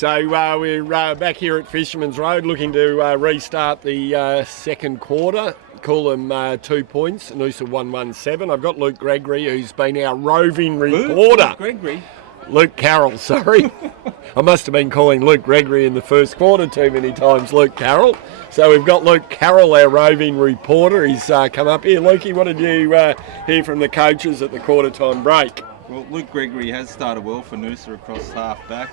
So we're back here at Fisherman's Road looking to restart the second quarter. Coolum 2 points, Noosa 117. I've got Luke Gregory, who's been our roving reporter. Luke Gregory? Luke Carroll, sorry. I must have been calling Luke Gregory in the first quarter too many times, Luke Carroll. So we've got Luke Carroll, our roving reporter. He's come up here. Lukey, what did you hear from the coaches at the quarter time break? Well, Luke Gregory has started well for Noosa across half back.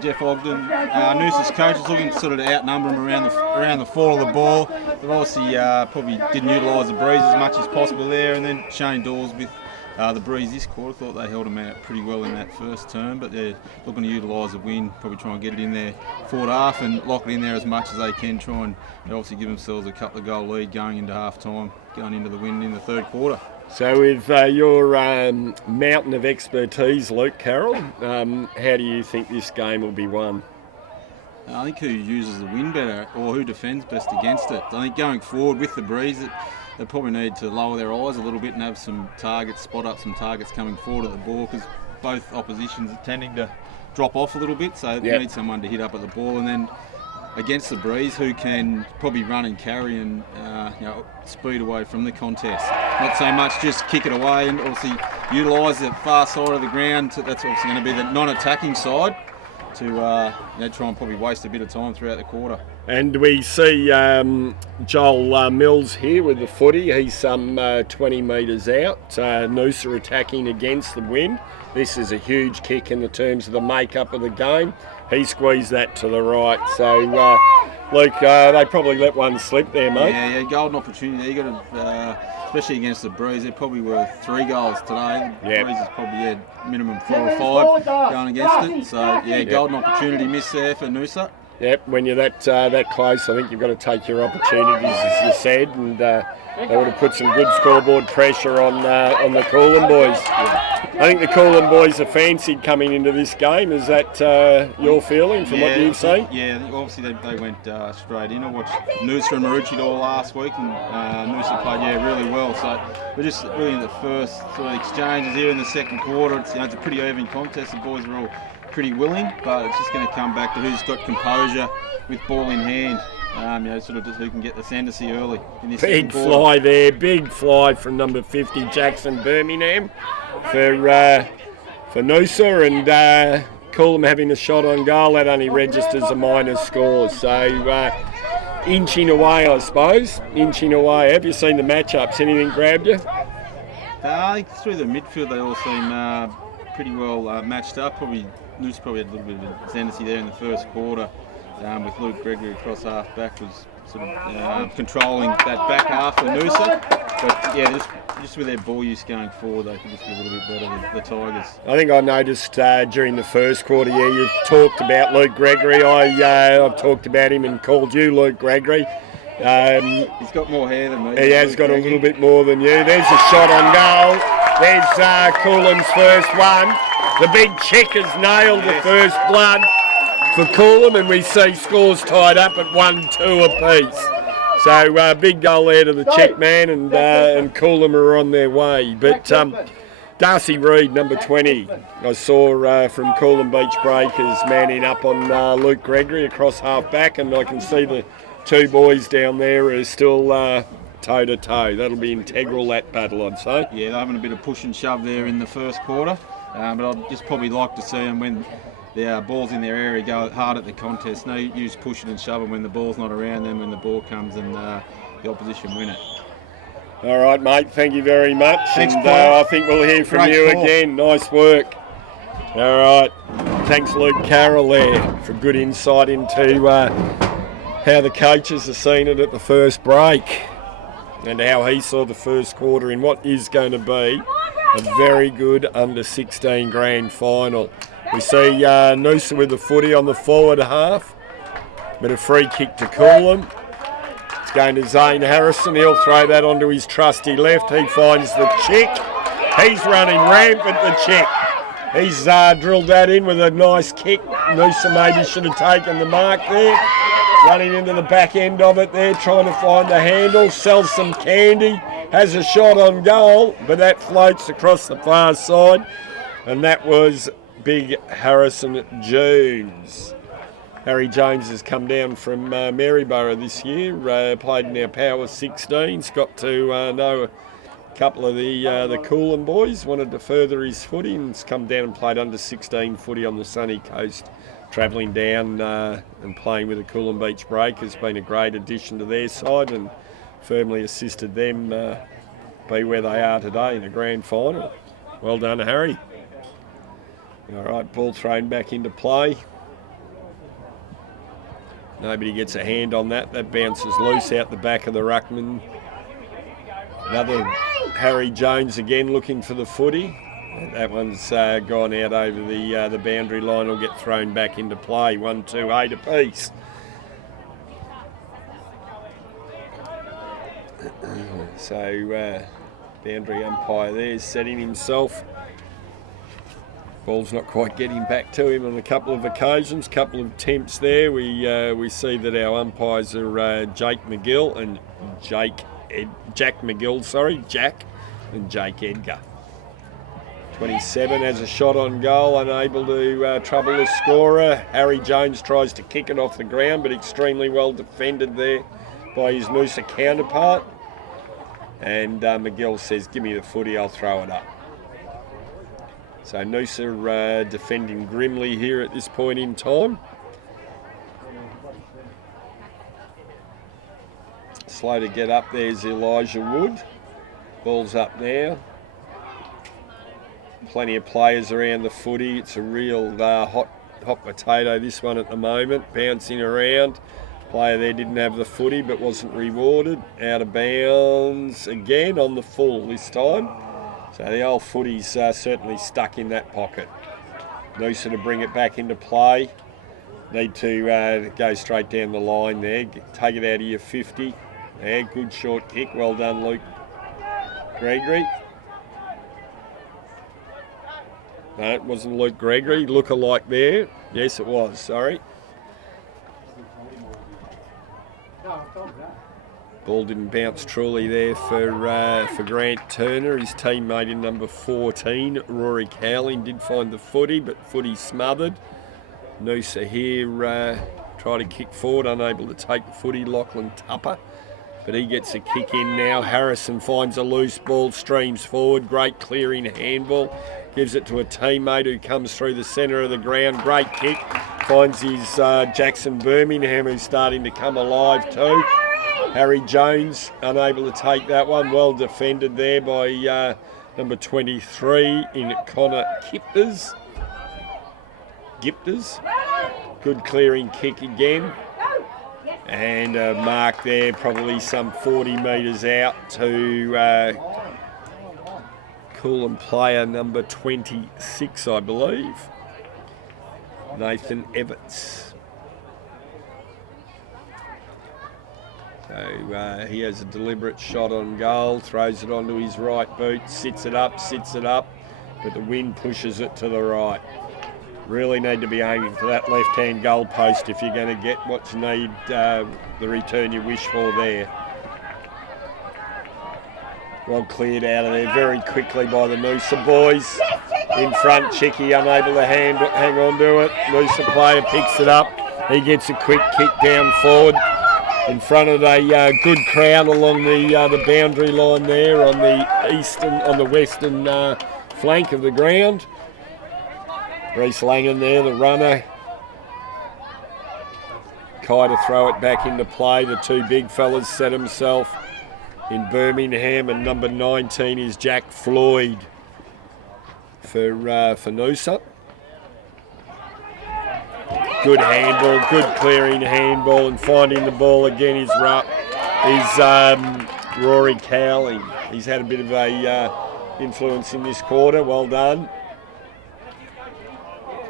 Jeff Ogden, Noosa's coach, is looking to sort of outnumber him around the fall of the ball. They've obviously probably didn't utilise the breeze as much as possible there, and then Shane Dawes with the breeze this quarter. Thought they held him out pretty well in that first term, but they're looking to utilise the wind, probably try and get it in there forward half and lock it in there as much as they can, try and obviously give themselves a couple of goal lead going into half time, going into the wind in the third quarter. So with your mountain of expertise, Luke Carroll, how do you think this game will be won? I think who uses the wind better or who defends best against it. I think going forward with the breeze, they probably need to lower their eyes a little bit and have some targets, spot up some targets coming forward at the ball, because both oppositions are tending to drop off a little bit, so they need someone to hit up at the ball. And then against the breeze, who can probably run and carry and speed away from the contest. Not so much just kick it away and obviously utilise the far side of the ground. That's obviously going to be the non-attacking side to try and probably waste a bit of time throughout the quarter. And we see Joel Mills here with the footy. He's some 20 metres out. Noosa attacking against the wind. This is a huge kick in the terms of the makeup of the game. He squeezed that to the right. So, Luke, they probably let one slip there, mate. Yeah, golden opportunity. You got to, especially against the breeze. They're probably worth 3 goals today. The breeze is probably minimum 4 or 5 going against it. So, golden opportunity miss there for Noosa. Yep, when you're that close, I think you've got to take your opportunities, as you said, and they would have put some good scoreboard pressure on the Coolum boys. I think the Coolum boys are fancied coming into this game. Is that your feeling from what you've seen? Yeah, obviously they went straight in. I watched Noosa and Maroochydore last week, and Noosa played really well. So we're just really in the first sort of exchanges here in the second quarter. It's a pretty even contest. The boys are all pretty willing, but it's just going to come back to who's got composure with ball in hand. Sort of just who can get the ascendancy early in this big fly there, big fly from number 50 Jackson Birmingham for Noosa, and Coolum having a shot on goal. That only registers a minor score, so inching away, I suppose, inching away. Have you seen the matchups? Anything grabbed you? I think through the midfield they all seem pretty well matched up. Noosa probably had a little bit of ascendancy there in the first quarter, with Luke Gregory across half back was sort of controlling that back half for Noosa. But just with their ball use going forward, they can just be a little bit better than the Tigers. I think I noticed during the first quarter, you've talked about Luke Gregory. I've talked about him and called you Luke Gregory. He's got more hair than me. He has got a little bit more than you. There's a shot on goal. There's Coolum's first one. The big chick has nailed the first blood for Coolum, and we see scores tied up at 1-2 apiece. So big goal there to the chick man, and Coolum are on their way. But Darcy Reid, number 20, I saw from Coolum Beach Breakers manning up on Luke Gregory across half back, and I can see the two boys down there are still toe to toe. That'll be integral, that battle, I'd say. Yeah, they're having a bit of push and shove there in the first quarter. But I'd just probably like to see them when the ball's in their area go hard at the contest. No use pushing and shoving when the ball's not around them, when the ball comes and the opposition win it. All right, mate. Thank you very much. Thanks, and I think we'll hear from you again. Nice work. All right. Thanks, Luke Carroll, there for good insight into how the coaches have seen it at the first break and how he saw the first quarter in what is going to be a very good under-16 grand final. We see Noosa with the footy on the forward half, but a free kick to Coolum. It's going to Zane Harrison. He'll throw that onto his trusty left. He finds the chick. He's running rampant, the chick. He's drilled that in with a nice kick. Noosa maybe should have taken the mark there. Running into the back end of it there, trying to find the handle, sells some candy, has a shot on goal, but that floats across the far side, and that was big Harrison Jones. Harry Jones has come down from Maryborough this year, played in our Power 16s, got to know a couple of the Coolum boys, wanted to further his footy and has come down and played under 16 footy on the sunny coast, travelling down and playing with the Coolum Beach Breakers. Has been a great addition to their side and firmly assisted them be where they are today in the grand final. Well done, Harry. All right, ball thrown back into play. Nobody gets a hand on that. That bounces loose out the back of the ruckman. Another Harry Jones again looking for the footy. That one's gone out over the boundary line. Will get thrown back into play. 1-2-8 apiece. So boundary umpire there setting himself. Ball's not quite getting back to him on a couple of occasions, couple of attempts there. We see that our umpires are Jack McGill and Jack and Jake Edgar. 27 has a shot on goal, unable to trouble the scorer. Harry Jones tries to kick it off the ground, but extremely well defended there by his Noosa counterpart. And McGill says, "Give me the footy, I'll throw it up." So Noosa defending grimly here at this point in time. Slow to get up there's Elijah Wood. Ball's up now. Plenty of players around the footy. It's a real hot potato, this one at the moment. Bouncing around. Player there didn't have the footy but wasn't rewarded. Out of bounds again on the full this time. So the old footy's certainly stuck in that pocket. Noosa to bring it back into play. Need to go straight down the line there. Take it out of your 50. Yeah, good short kick. Well done, Luke Gregory. No, it wasn't Luke Gregory. Look-alike there. Yes, it was. Sorry. Ball didn't bounce truly there for Grant Turner. His teammate in number 14, Rory Cowling, did find the footy, but footy smothered. Noosa here try to kick forward, unable to take the footy. Lachlan Tupper, but he gets a kick in now. Harrison finds a loose ball, streams forward. Great clearing handball. Gives it to a teammate who comes through the centre of the ground. Great kick. Finds his Jackson Birmingham, who's starting to come alive too. Harry Jones unable to take that one. Well defended there by number 23 in Connor Gipters. Good clearing kick again. And a mark there, probably some 40 metres out to Coolum player number 26, I believe. Nathan Everts. So he has a deliberate shot on goal, throws it onto his right boot, sits it up, but the wind pushes it to the right. Really need to be aiming for that left-hand goal post if you're going to get what you need, the return you wish for there. Well cleared out of there very quickly by the Noosa boys. In front, Chicky unable to hang on to it. Noosa player picks it up. He gets a quick kick down forward in front of a good crowd along the boundary line there on the western flank of the ground. Reece Langan there, the runner. Kai to throw it back into play. The two big fellas set himself in Birmingham, and number 19 is Jack Floyd for Noosa. Good handball, good clearing handball, and finding the ball again is Rory Cowling. He's had a bit of a influence in this quarter. Well done.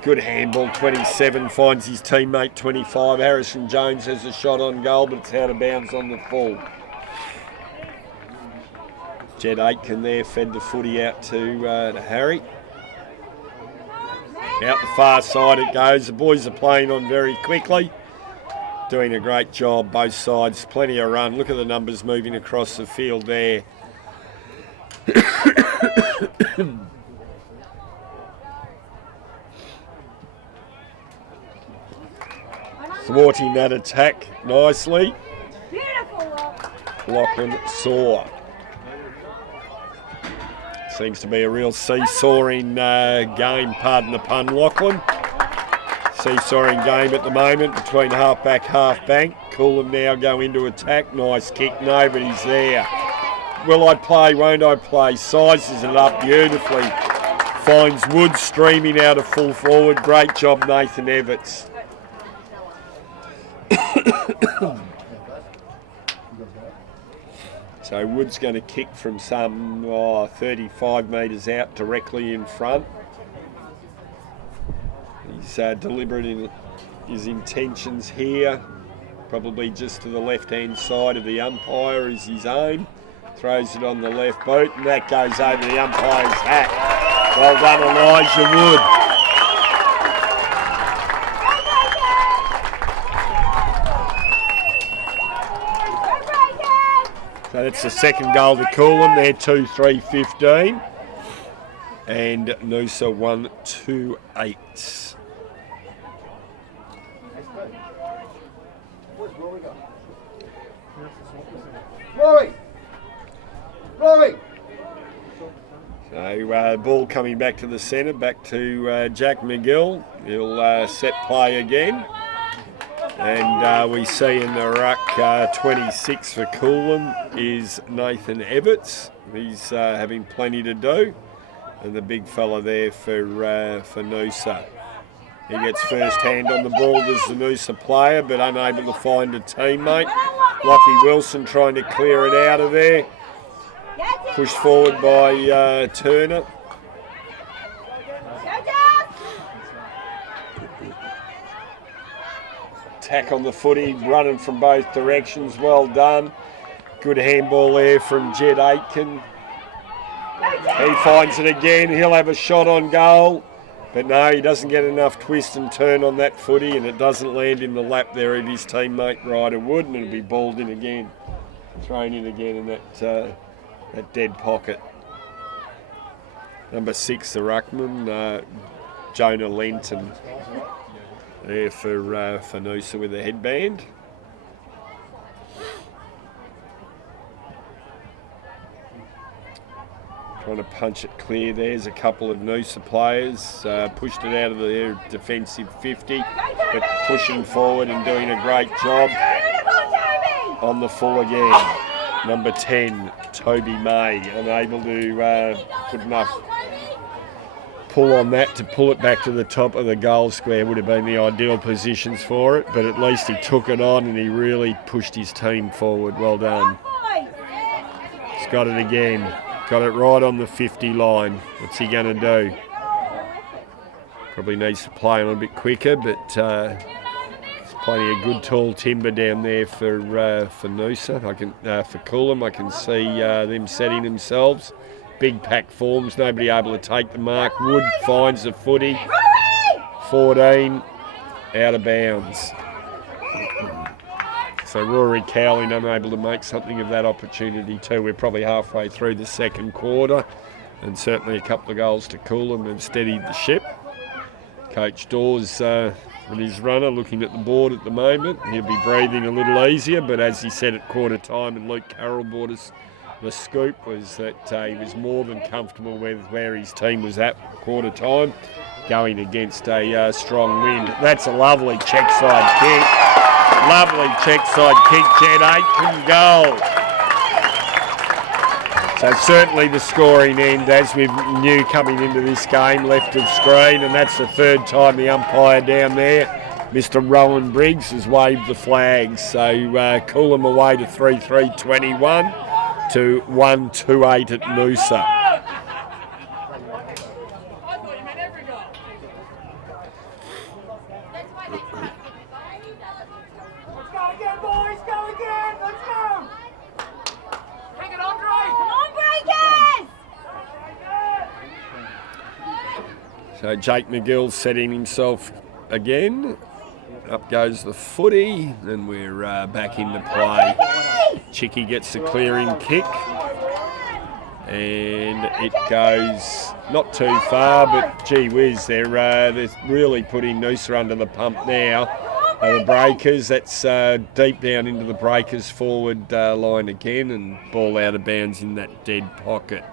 Good handball, 27, finds his teammate 25. Harrison Jones has a shot on goal, but it's out of bounds on the full. Jed Aitken there fed the footy out to Harry. Out the far side it goes. The boys are playing on very quickly. Doing a great job, both sides. Plenty of run. Look at the numbers moving across the field there. thwarting that attack nicely. Lachlan Saw. Seems to be a real seesawing game, pardon the pun, Lachlan. Seesawing game at the moment between half-back, half-bank. Coolum now go into attack. Nice kick, nobody's there. Will I play, won't I play? Sizes it up beautifully. Finds Wood streaming out of full forward. Great job, Nathan Everts. So Wood's going to kick from some 35 metres out directly in front. He's deliberate in his intentions here. Probably just to the left-hand side of the umpire is his aim. Throws it on the left boot, and that goes over the umpire's hat. Well done, Elijah Wood. So that's the second goal to Coolum. They're 2-3-15. And Noosa 1-2-8. Rory! So ball coming back to the centre, back to Jack McGill. He'll set play again. And we see in the ruck 26 for Coolum is Nathan Everts. He's having plenty to do. And the big fella there for Noosa. He gets first hand on the ball as the Noosa player, but unable to find a teammate. Lockie Wilson trying to clear it out of there. Pushed forward by Turner. Attack on the footy, running from both directions, well done. Good handball there from Jed Aitken. He finds it again, he'll have a shot on goal. But no, he doesn't get enough twist and turn on that footy, and it doesn't land in the lap there of his teammate Ryder Wood, and it'll be balled in again. Thrown in again in that dead pocket. Number 6, the ruckman, Jonah Lenton. There for Noosa with a headband. Trying to punch it clear. There's a couple of Noosa players. Pushed it out of their defensive 50, but pushing forward and doing a great job. On the full again. Number 10, Toby May, unable to put enough pull on that to pull it back to the top of the goal square. Would have been the ideal positions for it, but at least he took it on and he really pushed his team forward. Well done. He's got it again. Got it right on the 50 line. What's he going to do? Probably needs to play on a bit quicker, but there's plenty of good tall timber down there for Noosa. For Coolum, I can see them setting themselves. Big pack forms, nobody able to take the mark. Wood finds the footy. 14, out of bounds. So Rory Cowling unable to make something of that opportunity too. We're probably halfway through the second quarter, and certainly a couple of goals to Coolum have steadied the ship. Coach Dawes and his runner looking at the board at the moment. He'll be breathing a little easier, but as he said at quarter time, and Luke Carroll brought us the scoop, was that he was more than comfortable with where his team was at quarter time, going against a strong wind. That's a lovely check side kick. Lovely check side kick, Jed Aitken goal. So certainly the scoring end, as we knew coming into this game, left of screen, and that's the third time the umpire down there, Mr. Rowan Briggs, has waved the flag. So Coolum away to 3-3-21 to 1-2-8 at Noosa. So Jake McGill setting himself again. Up goes the footy, and we're back into play. Chicky gets the clearing kick, and it goes not too far, but gee whiz, they're really putting Noosa under the pump now. the breakers. That's deep down into the breakers forward line again, and ball out of bounds in that dead pocket.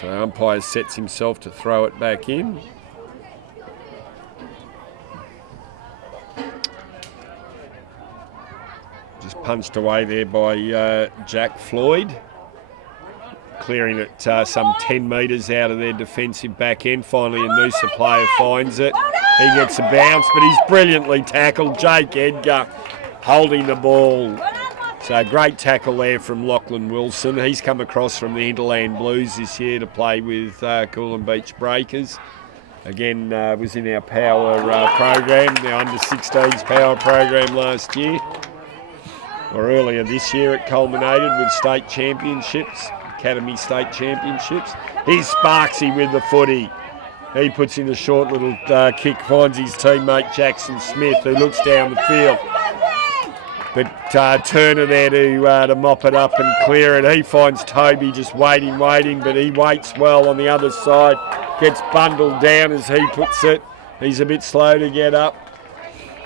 So umpire sets himself to throw it back in. Just punched away there by Jack Floyd. Clearing it some 10 metres out of their defensive back end. Finally a Noosa player finds it. He gets a bounce, but he's brilliantly tackled. Jake Edgar holding the ball. So great tackle there from Lachlan Wilson. He's come across from the Hinterland Blues this year to play with Coolum Beach Breakers. Again, was in our power program, the under-16s power program last year. Or earlier this year it culminated with state championships, academy state championships. Here's Sparksy with the footy. He puts in a short little kick, finds his teammate Jackson Smith, who looks down the field. But Turner there to mop it up and clear it. He finds Toby just waiting, but he waits well on the other side. Gets bundled down as he puts it. He's a bit slow to get up.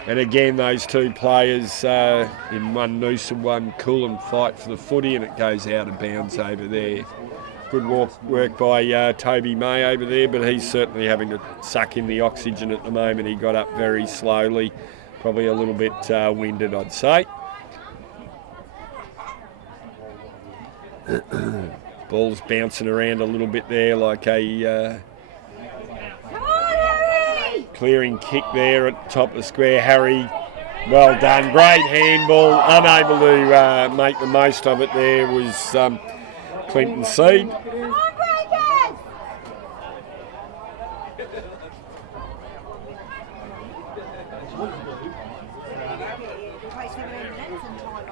And again, those two players in one Noosa, one Coolum fight for the footy, and it goes out of bounds over there. Good work by Toby May over there, but he's certainly having to suck in the oxygen at the moment. He got up very slowly, probably a little bit winded, I'd say. Ball's bouncing around a little bit there like a clearing kick there at the top of the square. Harry, well done. Great handball. Unable to make the most of it there was Clinton Seed.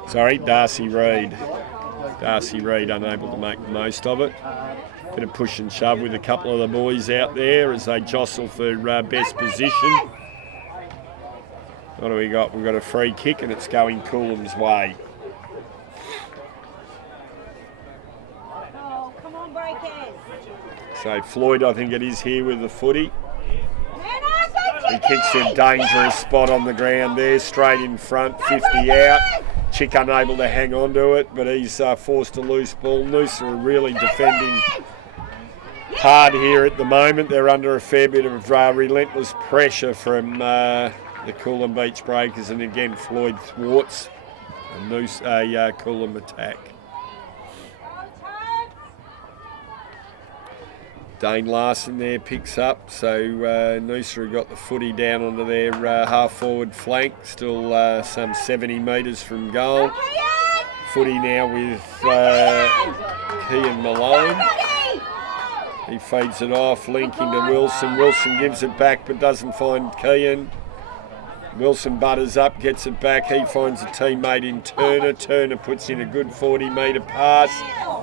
Sorry, Darcy Reid. Darcy Reid unable to make the most of it. Bit of push and shove with a couple of the boys out there as they jostle for best position. What do we got? We've got a free kick and it's going Coolum's way. Oh, come on, breakers. So Floyd, I think it is here with the footy. He kicks a dangerous spot on the ground there, straight in front, 50 out. Chick unable to hang on to it, but he's forced a loose ball. Noosa are really defending hard here at the moment. They're under a fair bit of relentless pressure from the Coolum Beach Breakers, and again Floyd thwarts a Coolum attack. Dane Larson there picks up, so Noosa have got the footy down onto their half-forward flank, still some 70 metres from goal. Footy now with Kean Malone. He feeds it off, linking to Wilson. Wilson gives it back but doesn't find Kean. Wilson butters up, gets it back. He finds a teammate in Turner. Turner puts in a good 40-metre pass.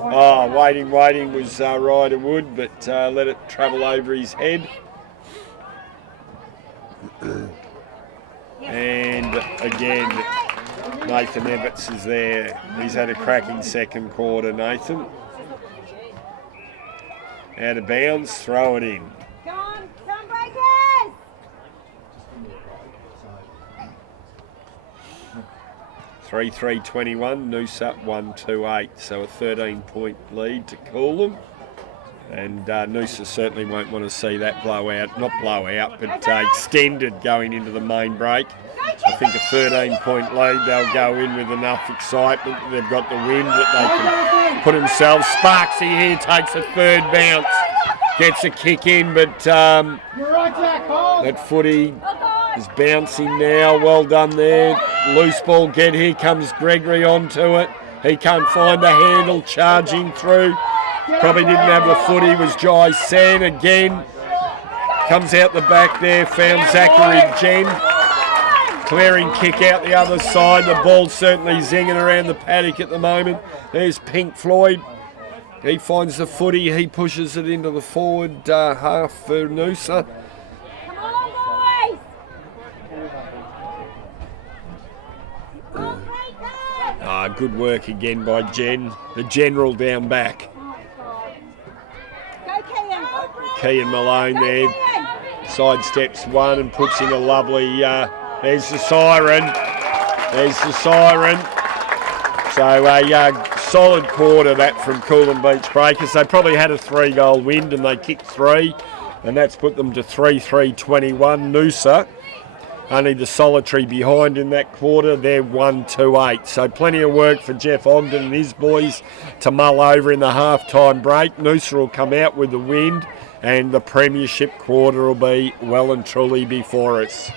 Oh, waiting was Ryder Wood, but let it travel over his head. And again, Nathan Evans is there. He's had a cracking second quarter, Nathan. Out of bounds, throw it in. Come on, breakers! 3-3-21, Noosa 1-2-8, so a 13-point lead to Coolum. And Noosa certainly won't want to see that not blowout, but extended going into the main break. I think a 13-point lead, they'll go in with enough excitement. They've got the wind that they can put themselves. Sparksy here takes a third bounce, gets a kick in, but that footy is bouncing now. Well done there. Loose ball get. Here comes Gregory onto it. He can't find the handle, charging through. Probably didn't have the footy. Was Jai San again. Comes out the back there. Found Zachary Jen. Clearing kick out the other side. The ball's certainly zinging around the paddock at the moment. There's Pink Floyd. He finds the footy. He pushes it into the forward half for Noosa. Good work again by Jen, the general down back. Go, Kean. Kean Malone there sidesteps one and puts in a lovely, there's the siren. There's the siren. So a solid quarter that from Coolum Beach Breakers. They probably had a 3-goal wind and they kicked 3, and that's put them to 3-3-21. Noosa, only the solitary behind in that quarter, they're 1-2-8. So plenty of work for Jeff Ogden and his boys to mull over in the half-time break. Noosa will come out with the wind, and the premiership quarter will be well and truly before us.